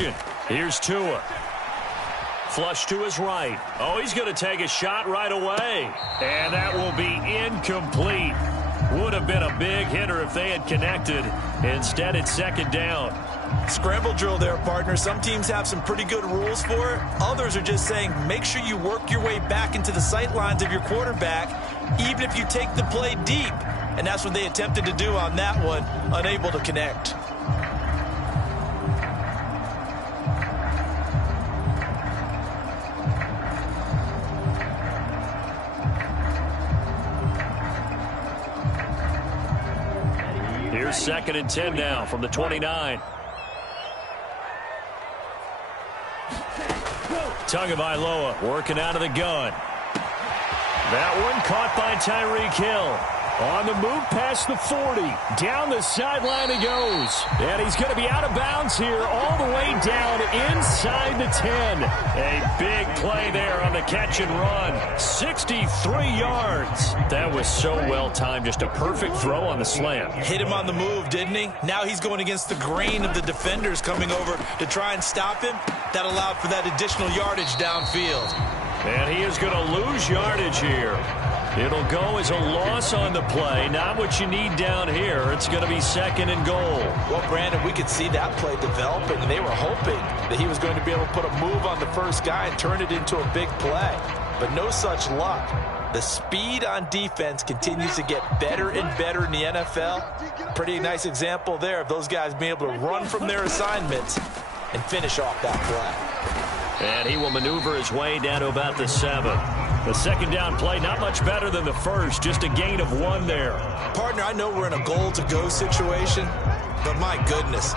possession. Here's Tua. Flush to his right. Oh, he's going to take a shot right away. And that will be incomplete. Would have been a big hitter if they had connected. Instead, it's second down. Scramble drill there, partner. Some teams have some pretty good rules for it. Others are just saying make sure you work your way back into the sight lines of your quarterback, even if you take the play deep. And that's what they attempted to do on that one, unable to connect. Here's 2nd and 10 now from the 29. Tagovailoa working out of the gun. That one caught by Tyreek Hill. On the move past the 40. Down the sideline he goes. And he's going to be out of bounds here all the way down inside the 10. A big play there on the catch and run. 63 yards. That was so well timed. Just a perfect throw on the slant. Hit him on the move, didn't he? Now he's going against the grain of the defenders coming over to try and stop him. That allowed for that additional yardage downfield. And he is going to lose yardage here. It'll go as a loss on the play. Not what you need down here. It's going to be 2nd and goal. Well, Brandon, we could see that play developing. They were hoping that he was going to be able to put a move on the first guy and turn it into a big play. But no such luck. The speed on defense continues to get better and better in the NFL. Pretty nice example there of those guys being able to run from their assignments and finish off that play. And he will maneuver his way down to about the 7. The second down play, not much better than the first. Just a gain of 1 there. Partner, I know we're in a goal-to-go situation, but my goodness.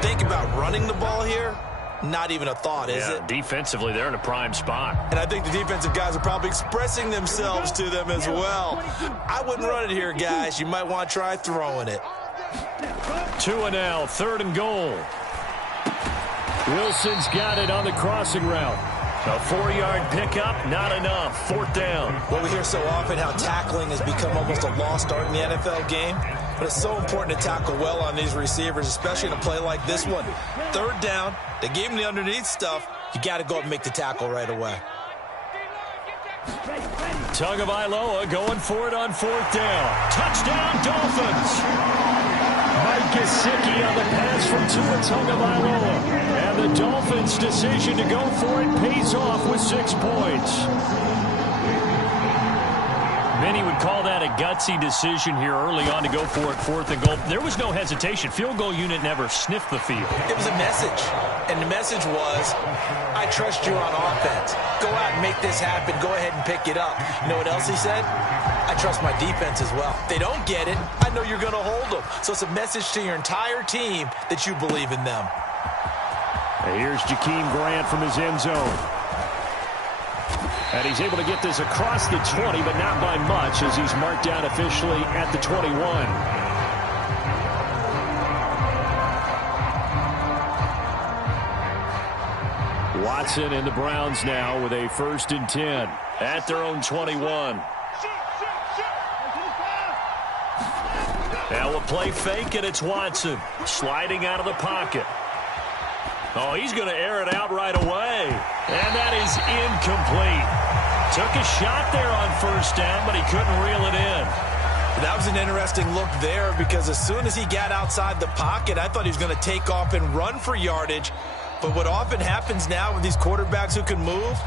Think about running the ball here. Not even a thought, is it? Defensively, they're in a prime spot. And I think the defensive guys are probably expressing themselves to them as well. I wouldn't run it here, guys. You might want to try throwing it. Tua now, 3rd and goal. Wilson's got it on the crossing route. A 4-yard pickup, not enough. 4th down. Well, we hear so often how tackling has become almost a lost art in the NFL game. But it's so important to tackle well on these receivers, especially in a play like this one. 3rd down, they gave him the underneath stuff. You got to go up and make the tackle right away. Tagovailoa going for it on 4th down. Touchdown, Dolphins. Mike Gesicki on the pass from Tua Tagovailoa. And the Dolphins' decision to go for it pays off with 6 points. Many would call that a gutsy decision here early on to go for it 4th and goal. There was no hesitation. Field goal unit never sniffed the field. It was a message. And the message was, I trust you on offense. Go out and make this happen. Go ahead and pick it up. You know what else he said? I trust my defense as well. If they don't get it, I know you're going to hold them. So it's a message to your entire team that you believe in them. And here's Jakeem Grant from his end zone. And he's able to get this across the 20, but not by much as he's marked down officially at the 21. Watson and the Browns now with a 1st and 10 at their own 21. Now a play fake, and it's Watson sliding out of the pocket. Oh, he's going to air it out right away. And that is incomplete. Took a shot there on 1st down, but he couldn't reel it in. That was an interesting look there because as soon as he got outside the pocket, I thought he was going to take off and run for yardage. But what often happens now with these quarterbacks who can move,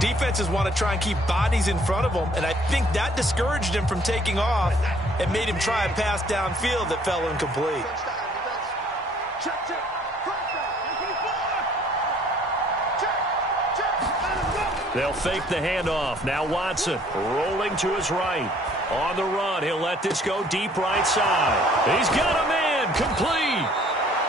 defenses want to try and keep bodies in front of them, and I think that discouraged him from taking off and made him try a pass downfield that fell incomplete. They'll fake the handoff. Now Watson rolling to his right. On the run, he'll let this go deep right side. He's got a man, complete.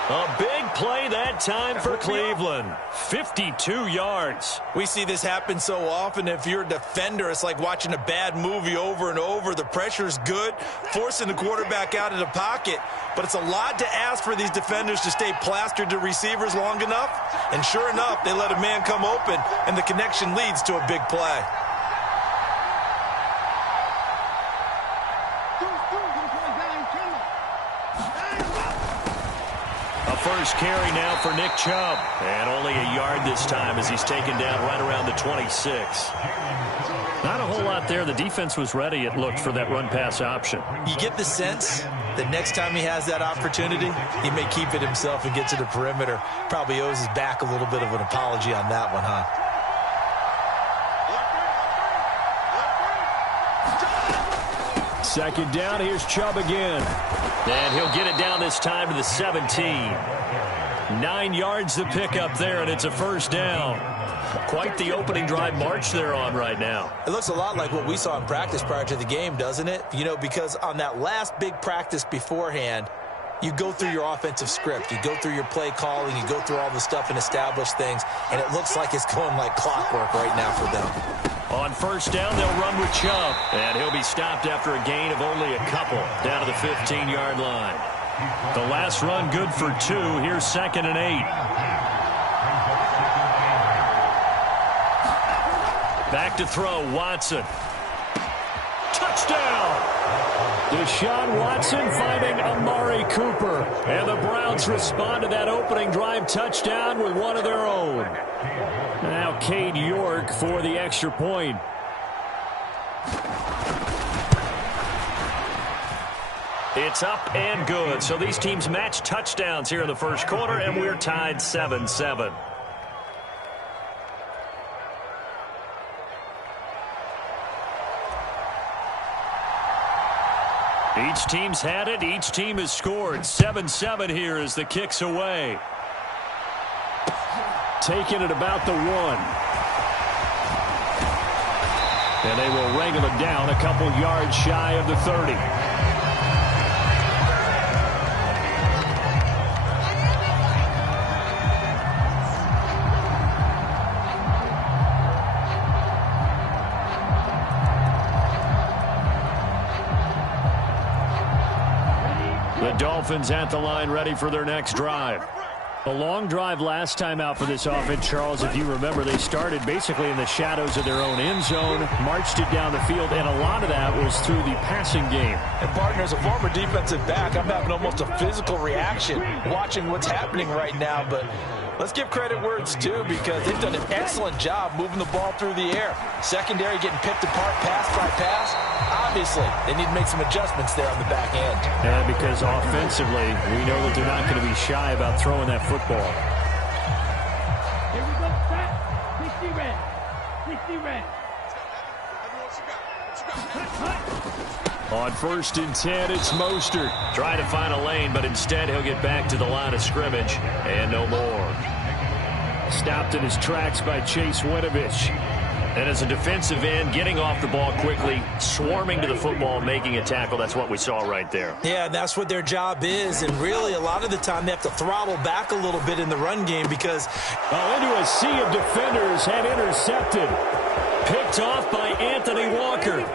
A big play that time for Cleveland. 52 yards. We see this happen so often. If you're a defender, it's like watching a bad movie over and over. The pressure's good, forcing the quarterback out of the pocket. But it's a lot to ask for these defenders to stay plastered to receivers long enough. And sure enough, they let a man come open, and the connection leads to a big play. first carry now for Nick Chubb. And only a yard this time as he's taken down right around the 26. Not a whole lot there. The defense was ready, it looked, for that run-pass option. You get the sense that next time he has that opportunity, he may keep it himself and get to the perimeter. Probably owes his back a little bit of an apology on that one, huh? Second down, here's Chubb again. And he'll get it down this time to the 17. 9 yards to pick up there, and it's a first down. Quite the opening drive march they're on right now. It looks a lot like what we saw in practice prior to the game, doesn't it? You know, because on that last big practice beforehand, you go through your offensive script. You go through your play calling. You go through all the stuff and establish things, and it looks like it's going like clockwork right now for them. On first down, they'll run with Chubb, and he'll be stopped after a gain of only a couple down to the 15-yard line. The last run good for 2. Here's 2nd and 8. Back to throw, Watson. Touchdown! Deshaun Watson finding Amari Cooper. And the Browns respond to that opening drive touchdown with one of their own. Now Cade York for the extra point. It's up and good. So these teams match touchdowns here in the first quarter, and we're tied 7-7. Each team's had it. Each team has scored. 7-7 here as the kick's away. Taking it about the 1. And they will wrangle it down a couple yards shy of the 30. The Dolphins at the line, ready for their next drive. A long drive last time out for this offense, Charles. If you remember, they started basically in the shadows of their own end zone, marched it down the field, and a lot of that was through the passing game. And, partner, as a former defensive back, I'm having almost a physical reaction watching what's happening right now. But let's give credit where it's due, because they've done an excellent job moving the ball through the air. Secondary getting picked apart pass by pass. Obviously, they need to make some adjustments there on the back end. And because offensively, we know that they're not going to be shy about throwing that football. Here we go, set. 60 red. 60 red. On 1st and 10, it's Mostert. Trying to find a lane, but instead he'll get back to the line of scrimmage. And no more. Stopped in his tracks by Chase Winovich. And as a defensive end, getting off the ball quickly, swarming to the football, making a tackle. That's what we saw right there. Yeah, that's what their job is. And really, a lot of the time, they have to throttle back a little bit in the run game because... into a sea of defenders and intercepted. Picked off by Anthony Walker.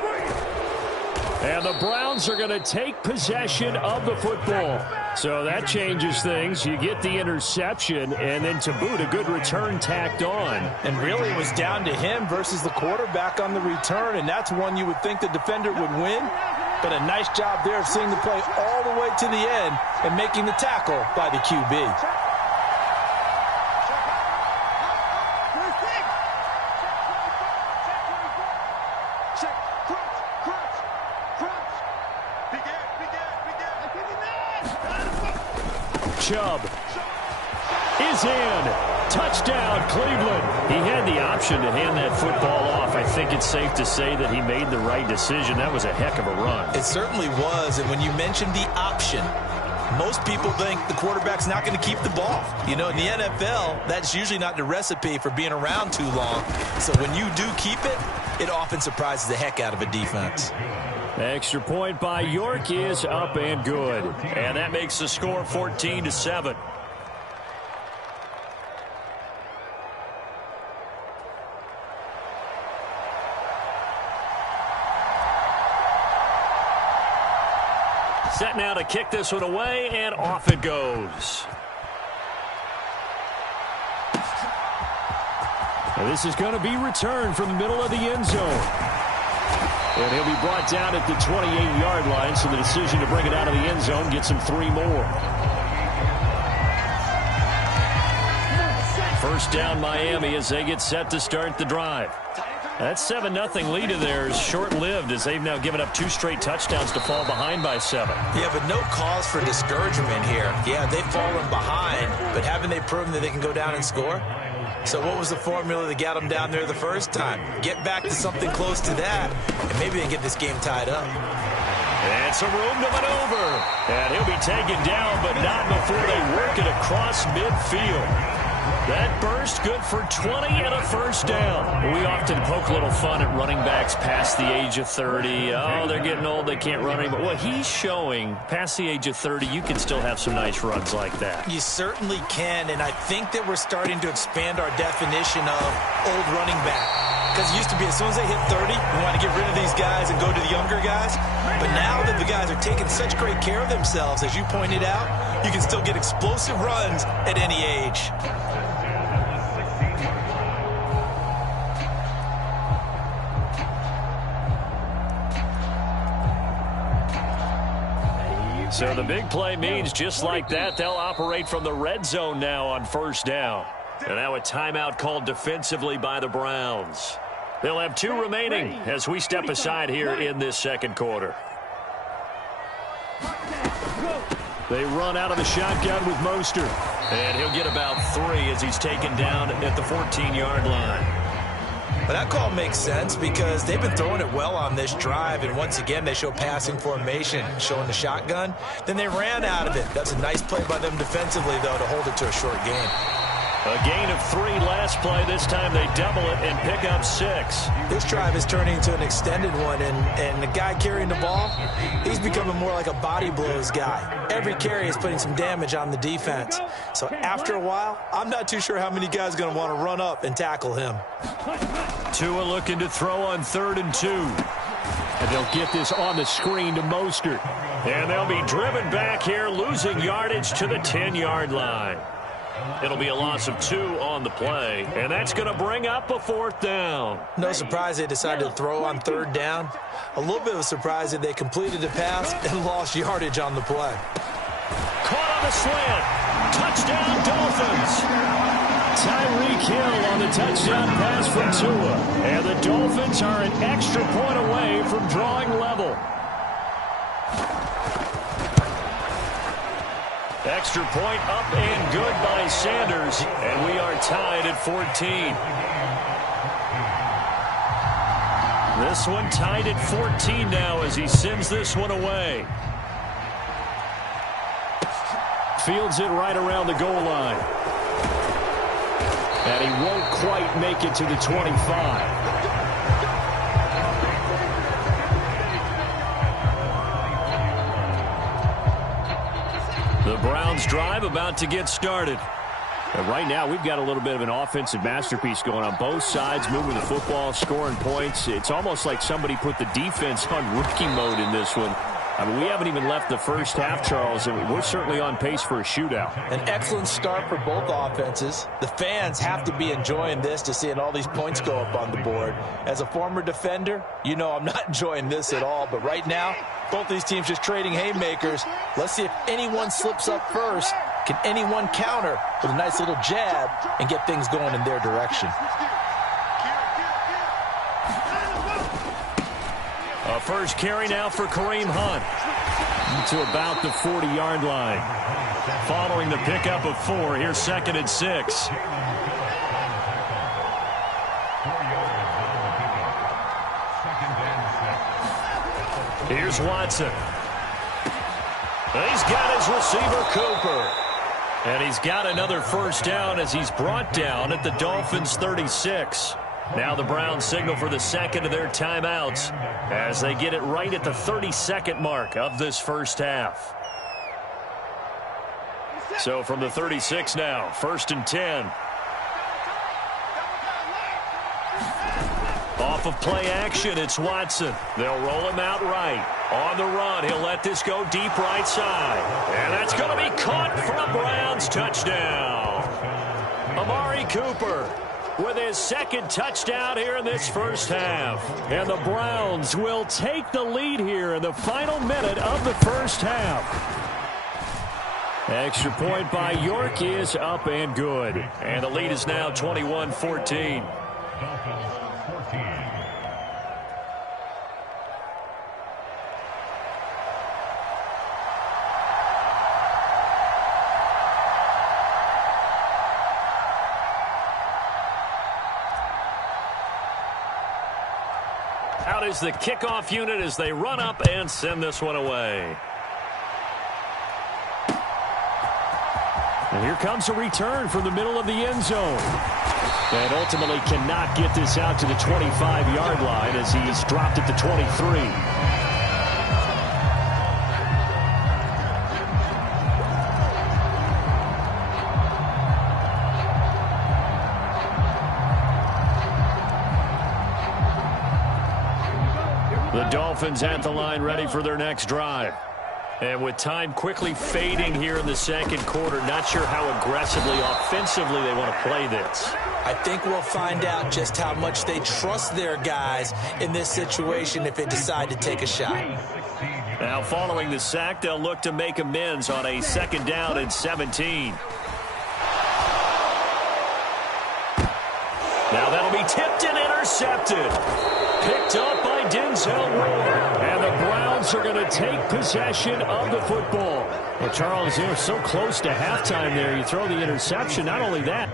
And the Browns are going to take possession of the football. So that changes things. You get the interception, and then to boot, a good return tacked on. And really, it was down to him versus the quarterback on the return, and that's one you would think the defender would win. But a nice job there of seeing the play all the way to the end and making the tackle by the QB. Chubb is in. Touchdown, Cleveland. He had the option to hand that football off. I think it's safe to say that he made the right decision. That was a heck of a run. It certainly was. And when you mentioned the option, most people think the quarterback's not going to keep the ball. You know, in the NFL, that's usually not the recipe for being around too long. So when you do keep it, it often surprises the heck out of a defense. Extra point by York is up and good. And that makes the score 14-7. Set now to kick this one away, and off it goes. And this is going to be returned from the middle of the end zone. And he'll be brought down at the 28-yard line, so the decision to bring it out of the end zone gets him 3 more. First down Miami as they get set to start the drive. That 7-0 lead of theirs short-lived as they've now given up 2 straight touchdowns to fall behind by 7. Yeah, but no cause for discouragement here. Yeah, they've fallen behind, but haven't they proven that they can go down and score? So what was the formula that got them down there the first time? Get back to something close to that, and maybe they can get this game tied up. And some room to maneuver. And he'll be taken down, but not before they work it across midfield. That burst good for 20 and a first down. We often poke a little fun at running backs past the age of 30. Oh, they're getting old, they can't run anymore. Well, he's showing past the age of 30, you can still have some nice runs like that. You certainly can, and I think that we're starting to expand our definition of old running back. Because it used to be as soon as they hit 30, we want to get rid of these guys and go to the younger guys. But now that the guys are taking such great care of themselves, as you pointed out, you can still get explosive runs at any age. So the big play means just like that, they'll operate from the red zone now on first down. And now a timeout called defensively by the Browns. They'll have 2 remaining as we step aside here in this second quarter. They run out of the shotgun with Mostert. And he'll get about 3 as he's taken down at the 14-yard line. But that call makes sense because they've been throwing it well on this drive, and once again they show passing formation, showing the shotgun. Then they ran out of it. That's a nice play by them defensively, though, to hold it to a short gain. A gain of 3 last play. This time they double it and pick up 6. This drive is turning into an extended one, and the guy carrying the ball, he's becoming more like a body blows guy. Every carry is putting some damage on the defense. So after a while, I'm not too sure how many guys are going to want to run up and tackle him. Tua looking to throw on 3rd and 2. And they'll get this on the screen to Mostert. And they'll be driven back here, losing yardage to the 10-yard line. It'll be a loss of 2 on the play, and that's going to bring up a 4th down. No surprise they decided to throw on 3rd down. A little bit of a surprise that they completed the pass and lost yardage on the play. Caught on the slant. Touchdown, Dolphins. Tyreek Hill on the touchdown pass from Tua. And the Dolphins are an extra point away from drawing level. Extra point up and good by Sanders, and we are tied at 14. This one tied at 14 now as he sends this one away. Fields it right around the goal line. And he won't quite make it to the 25. The Browns drive about to get started. And right now, we've got a little bit of an offensive masterpiece going on both sides, moving the football, scoring points. It's almost like somebody put the defense on rookie mode in this one. I mean, we haven't even left the first half, Charles, and we're certainly on pace for a shootout. An excellent start for both offenses. The fans have to be enjoying this to seeing all these points go up on the board. As a former defender, you know I'm not enjoying this at all, but right now, both these teams just trading haymakers. Let's see if anyone slips up first. Can anyone counter with a nice little jab and get things going in their direction? A first carry now for Kareem Hunt to about the 40-yard line. Following the pickup of 4, here's 2nd and 6. Here's Watson. He's got his receiver, Cooper. And he's got another first down as he's brought down at the Dolphins' 36. Now the Browns signal for the second of their timeouts as they get it right at the 32nd mark of this first half. So from the 36 now, 1st and 10. Off of play action, it's Watson. They'll roll him out right. On the run, he'll let this go deep right side. And that's going to be caught for a Browns touchdown. Amari Cooper with his 2nd touchdown here in this first half. And the Browns will take the lead here in the final minute of the first half. Extra point by York is up and good. And the lead is now 21-14. Out is the kickoff unit as they run up and send this one away. And here comes a return from the middle of the end zone. And ultimately cannot get this out to the 25-yard line as he's dropped at the 23. The Dolphins at the line ready for their next drive. And with time quickly fading here in the second quarter, not sure how aggressively, offensively they want to play this. I think we'll find out just how much they trust their guys in this situation if they decide to take a shot. Now following the sack, they'll look to make amends on a 2nd down and 17. Now that'll be tipped and intercepted. Picked up by Denzel Ward. And the Browns are going to take possession of the football. Well, Charles, they're so close to halftime there. You throw the interception. Not only that,